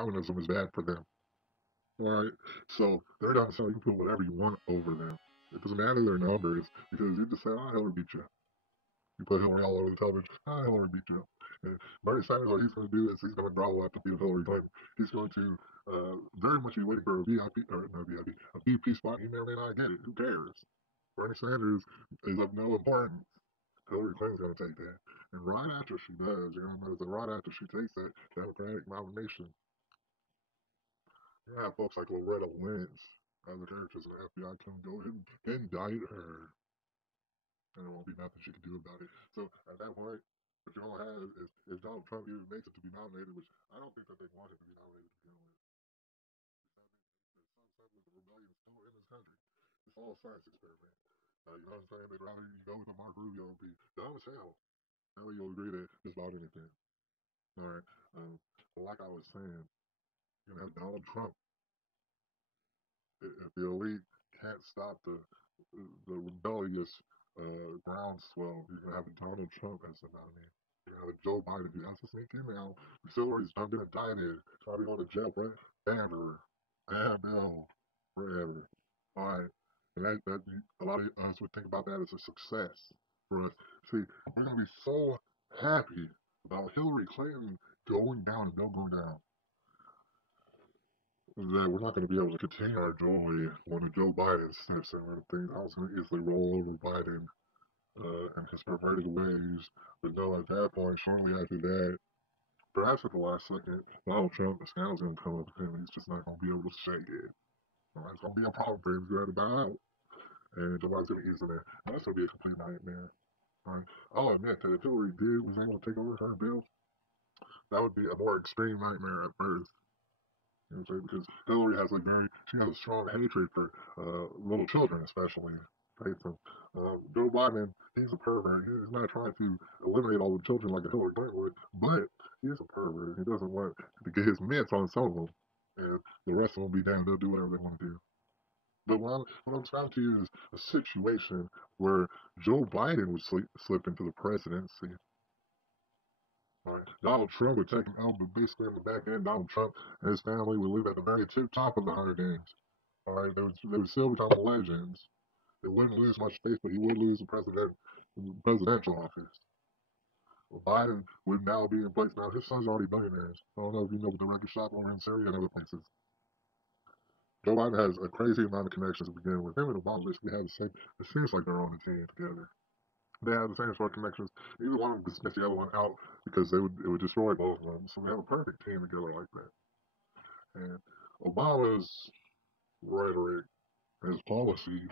communism is bad for them. All right, so they're not saying you can put whatever you want over them. It doesn't matter their numbers because you just say, "Oh, Hillary beat you." You put Hillary all over the television. "Oh, Hillary beat you." And Bernie Sanders, what he's going to do is he's going to draw up to beat Hillary Clinton. He's going to very much be waiting for a VIP or no VIP, a VP spot. He may or may not get it. Who cares? Bernie Sanders is of no importance. Hillary Clinton's going to take that. And right after she does, you're going to notice that right after she takes that Democratic nomination, you have folks like Loretta Lynch, other characters in the FBI can go ahead and indict her, and there won't be nothing she can do about it. So at that point, what you're going to have is Donald Trump even makes it to be nominated, which I don't think that they want him to be nominated to begin with. Because the rebellion is still in this country. It's all a science experiment. You know what I'm saying? They'd rather you go with a Mark Rubio and be dumb as hell. That way you'll agree that just about anything. All right. Like I was saying, you're gonna have Donald Trump. If the elite can't stop the rebellious groundswell, you're gonna have Donald Trump as the nominee. You're gonna have Joe Biden who has a sneak email. Hillary's done been indicted. She's probably going to jail forever. Forever. Forever. All right. And that a lot of us would think about that as a success for us. See, we're gonna be so happy about Hillary Clinton going down and don't go down that we're not going to be able to continue our joy when Joe Biden steps in and things. I was going to easily roll over Biden and his perverted ways. But no, at that point, shortly after that, perhaps at the last second, Donald Trump, the scandal's going to come up with him. He's just not going to be able to shake it. It's going to be a problem for him to have to bow out. And Joe Biden's going to ease in there. And that's going to be a complete nightmare. Right? I'll admit that if Hillary was able to take over her bill, that would be a more extreme nightmare at first. You know what I'm saying? Because Hillary has she has a strong hatred for little children, especially. Right? So, Joe Biden, he's a pervert. He's not trying to eliminate all the children like a Hillary Clinton would, but he is a pervert. He doesn't want to get his mitts on some of them, and the rest of them be damned. They'll do whatever they want to do. But what I'm trying to you is a situation where Joe Biden would slip into the presidency. All right. Donald Trump would take him out, but basically in the back end, Donald Trump and his family would live at the very tip top of the Hunger Games. All right, they would still become legends. They wouldn't lose much space, but he would lose the presidential office. Well, Biden would now be in place. Now his son's already billionaires. I don't know if you know what the record shop over in Syria and other places. Joe Biden has a crazy amount of connections to begin with. Him and Obama basically have the same. It seems like they're on the team together. They have the same sort of connections. Either one of them could sniff the other one out because it would destroy both of them. So they have a perfect team together like that. And Obama's rhetoric, his policies,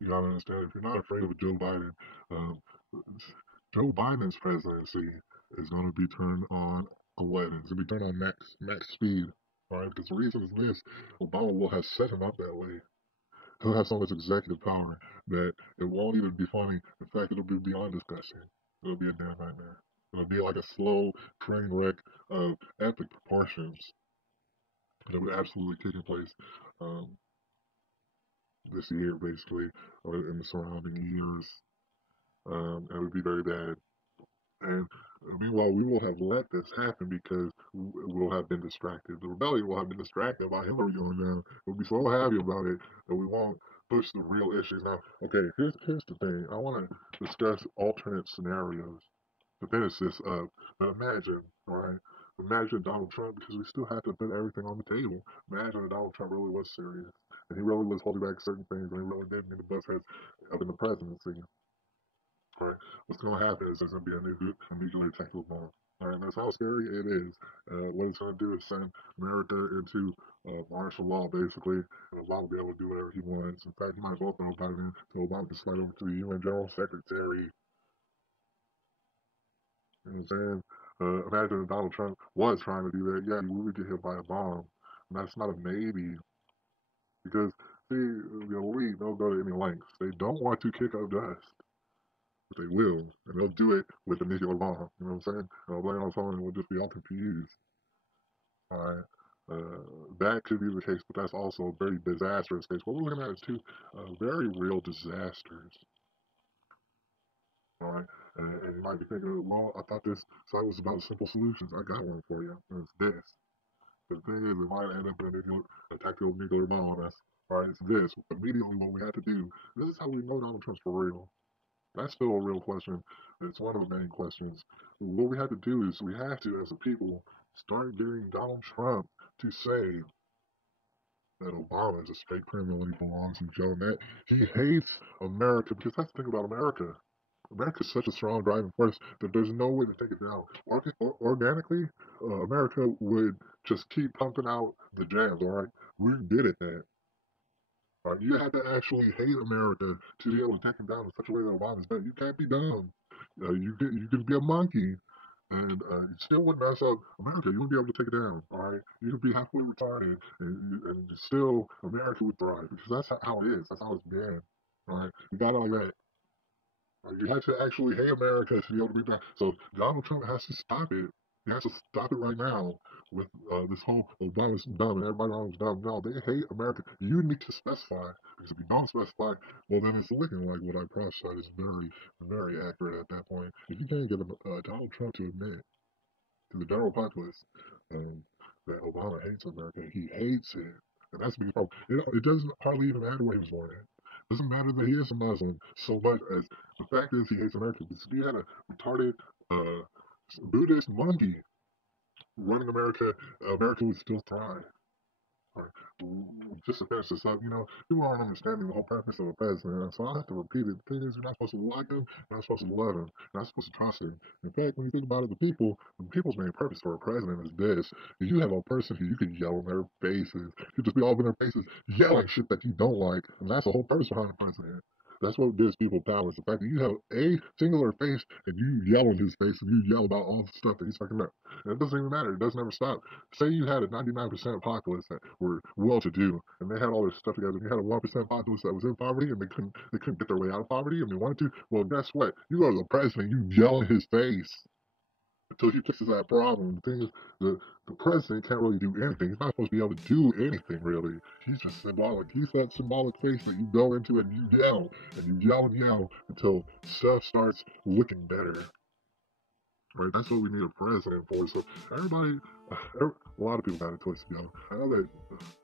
you gotta understand, if you're not afraid of Joe Biden, um, Joe Biden's presidency is going to be turned on 11. It's going to be turned on max speed. All right, because the reason is this: Obama will have set him up that way. He'll have so much executive power that it won't even be funny. In fact, it'll be beyond discussion. It'll be a damn nightmare. It'll be like a slow train wreck of epic proportions that would absolutely take place um, this year, basically, or in the surrounding years. And it would be very bad. And meanwhile, we will have let this happen because we'll have been distracted. The rebellion will have been distracted by Hillary going down. We'll be so happy about it that we won't push the real issues. Now, okay, here's the thing. I want to discuss alternate scenarios to finish this up. But imagine, all right? Imagine Donald Trump, because we still have to put everything on the table. Imagine if Donald Trump really was serious, and he really was holding back certain things, and he really did need to bust heads up in the presidency. All right, what's going to happen is there's going to be a nuclear tactical bomb. All right, that's how scary it is. What it's going to do is send America into martial law, basically, and Obama will be able to do whatever he wants. In fact, he might as well throw Biden in so Obama can slide over to the UN General Secretary. You know what I'm saying? Imagine if Donald Trump was trying to do that. Yeah, we would get hit by a bomb. And that's not a maybe. Because, see, the elite, they'll go to any lengths. They don't want to kick up dust. But they will. And they'll do it with a nuclear bomb. You know what I'm saying? And they'll blame on someone and we'll just be all confused. Alright? That could be the case, but that's also a very disastrous case. What we're looking at is two very real disasters. Alright? And you might be thinking, well, I thought this site was about simple solutions. I got one for you. And it's this. The thing is, it might end up in a tactical nuclear bomb on us. Alright, it's this. Immediately what we have to do. This is how we know Donald Trump's for real. That's still a real question. It's one of the main questions. What we have to do is we have to, as a people, start getting Donald Trump to say that Obama is a straight criminal and he belongs in jail. And that he hates America because that's the thing about America. America is such a strong driving force that there's no way to take it down. Organically, America would just keep pumping out the jams. All right, we're good at that. All right, you have to actually hate America to be able to take him down in such a way that Obama's done. You can't be dumb. You can be a monkey and you still wouldn't mess up America. You wouldn't be able to take it down. All right, you could be halfway retarded, and still America would thrive because that's how it is. That's how it's been. All right, you got it like that. You have to actually hate America to be able to be done. So Donald Trump has to stop it. He has to stop it right now with this whole Obama's dumb and everybody around is dumb. No, they hate America. You need to specify because if you don't specify, well then it's looking like what I prophesied is very, very accurate at that point. If you can't get Donald Trump to admit to the general populace that Obama hates America. He hates it. And that's the big problem. It doesn't hardly even matter where he was born at. It doesn't matter that he is a Muslim so much as the fact is he hates America. Because if you had a retarded uh, Buddhist monkey running America, America would still thrive. Or just to finish this up, people aren't understanding the whole purpose of a president. So I have to repeat it. The thing is, you're not supposed to like him, you're not supposed to love him, you're not supposed to trust him. In fact, when you think about it, the people's main purpose for a president is this. You have a person who you can yell in their faces. You just be all in their faces yelling shit that you don't like. And that's the whole purpose behind a president. That's what gives people power. It's the fact that you have a singular face and you yell in his face and you yell about all the stuff that he's fucking up. And it doesn't even matter. It doesn't ever stop. Say you had a 99% populace that were well-to-do, and they had all their stuff together. And you had a 1% populace that was in poverty, and they couldn't get their way out of poverty, and they wanted to. Well, guess what? You go to the president, you yell in his face until he fixes that problem. The thing is, the president can't really do anything. He's not supposed to be able to do anything really. He's just symbolic. He's that symbolic face that you go into and you yell and yell until stuff starts looking better. Right, that's what we need a president for. So everybody, a lot of people got it twisted, y'all. I know that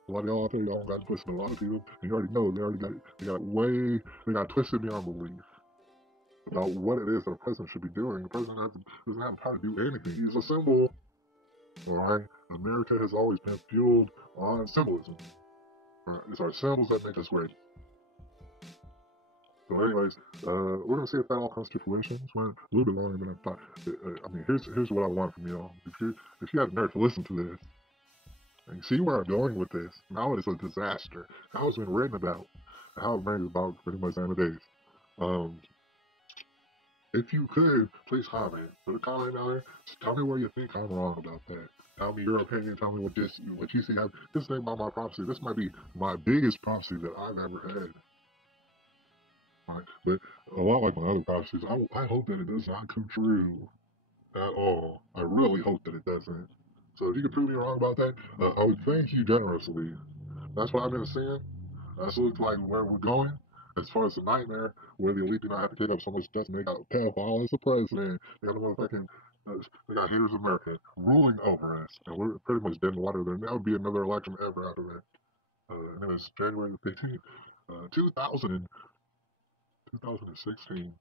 a lot of y'all out there, y'all got it twisted. A lot of people, and you already know, they got twisted beyond belief about what it is that a president should be doing. The president doesn't have power to do anything. He's a symbol. All right, America has always been fueled on symbolism. All right, it's our symbols that make us great. So, anyways, we're gonna see if that all comes to fruition. It's went a little bit longer than I thought. I mean, here's what I want from y'all. If you have the nerve to listen to this, and you see where I'm going with this, now it's a disaster. How it's been written about, how it brings about pretty much the end of days. If you could, please comment. Put a comment down there. Tell me where you think I'm wrong about that. Tell me your opinion. Tell me what you see. This thing about my prophecy. This might be my biggest prophecy that I've ever had. Right? But a lot like my other prophecies, I hope that it does not come true at all. I really hope that it doesn't. So if you could prove me wrong about that, I would thank you generously. That's what I've been seeing. That's looks like where we're going. As far as the nightmare, where the elite do not have to take up so much stuff, and they got a pedophile as the president. They got a motherfucking, they got haters of America ruling over us, and we're pretty much dead in the water. There now would be another election ever after that. And it was January the 15th, 2016.